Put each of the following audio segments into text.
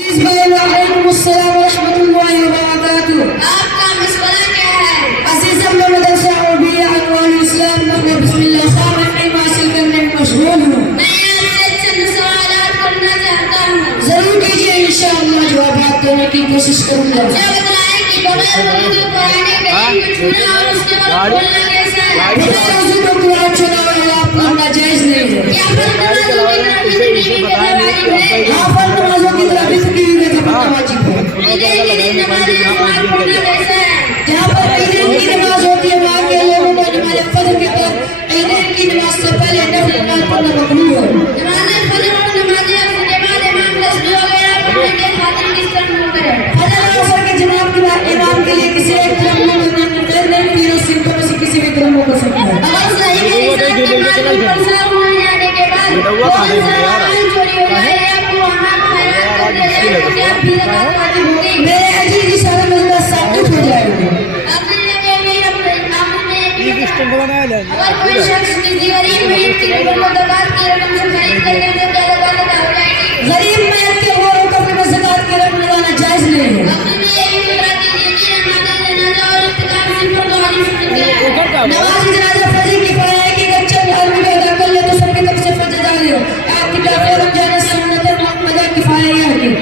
وعلیکم السلام ورحمۃ اللہ وبرکاتہ. آپ کا مسئلہ کیا ہے؟ عزیزم میں مدرسہ عربیہ انوار اسلام میں بسم اللہ خان علم حاصل کرنے میں مشغول ہوں. میں آپ سے چند سوالات کرنا چاہتا ہوں. ضرور کیجیے، انشاءاللہ جوابات دینے کی کوشش کروں گا. مجھے بتائیں کہ بغیر وضو قرآن کریم کو چھونا اور اس کے بعد بولنا کیسا ہے؟ بغیر وضو کو قرآن چھونا اور آپ کو ناجائز نہیں ہے. کیا فرض نمازوں کی طرف زندگی کرنا واجب ہے؟ ہاں، فرض نمازوں کی طرف زندگی میں کرنا واجب ہے. عیدین کے دن نماز جماعت پڑھنا کیسا ہے؟ جہاں پر عیدین کی نماز ہوتی ہے وہاں کے لوگوں کو نماز فجر کے طرف عیدین کی نماز سے پہلے نفل نماز پڑھنا ممنوع ہے. نماز فجر اور نماز عصر کے بعد امام تسبیح وغیرہ پڑھنے کے خاطر کس طرح منع کرے؟ فجر اور عصر کے جماعت کے بعد امام کے لیے کسی ایک طرف منع کرنا نہیں، تینوں سمتوں میں سے کسی بھی طرف منع کر سکتا ہے. اگر صحیح طریقے سے نماز پر سلام ہو جانے کے بعد بہت سارا مال چوری ہو جائے یا کوئی وہاں خیرات کرنے جائے تو کیا بھی زکات واجب ہوگی؟ میرے عزیز اشارہ ملتا ثابت ہو جائے گا. اگر کوئی شخص کسی غریب میت کی رقم کو زکات کی رقم سے خرید کر لے تو کیا زکات ادا ہو جائے گی؟ غریب میت کے غور و کفن میں زکات کی رقم لگانا جائز نہیں ہے. آخر میں یہی فکرہ دیجیے کہ نماز جنازہ اور اعتکاف صرف فرض و واجب سنتے ہیں. نماز جنازہ فرض کفایہ ہے کہ اگر چند آدمی کو ادا کر لے تو سب کی طرف سے فرض ادا ہو. اعتکاف رمضان سنت مؤکدہ کفایہ ہے.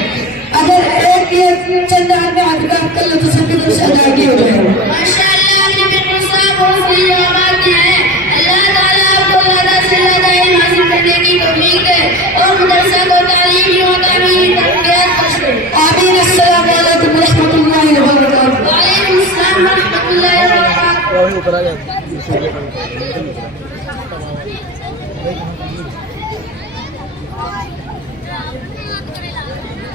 اگر ایک یا چند آدمی اعتکاف کر لے تو سب کی طرف سے ادائیگی ہو جائے گی. ماشاءاللہ آپ نے بالکل صاف اور صحیح جوابات دیے ہیں. اللہ تعالیٰ آپ کو زیادہ سے زیادہ علم حاصل کرنے کی توفیق دے اور مدرسہ کو تعلیمی و تعمیری ترقیات بخش دے. آمین. السلام علیکم ورحمۃ اللہ وبرکاتہ. وعلیکم السلام ورحمۃ اللہ وبرکاتہ.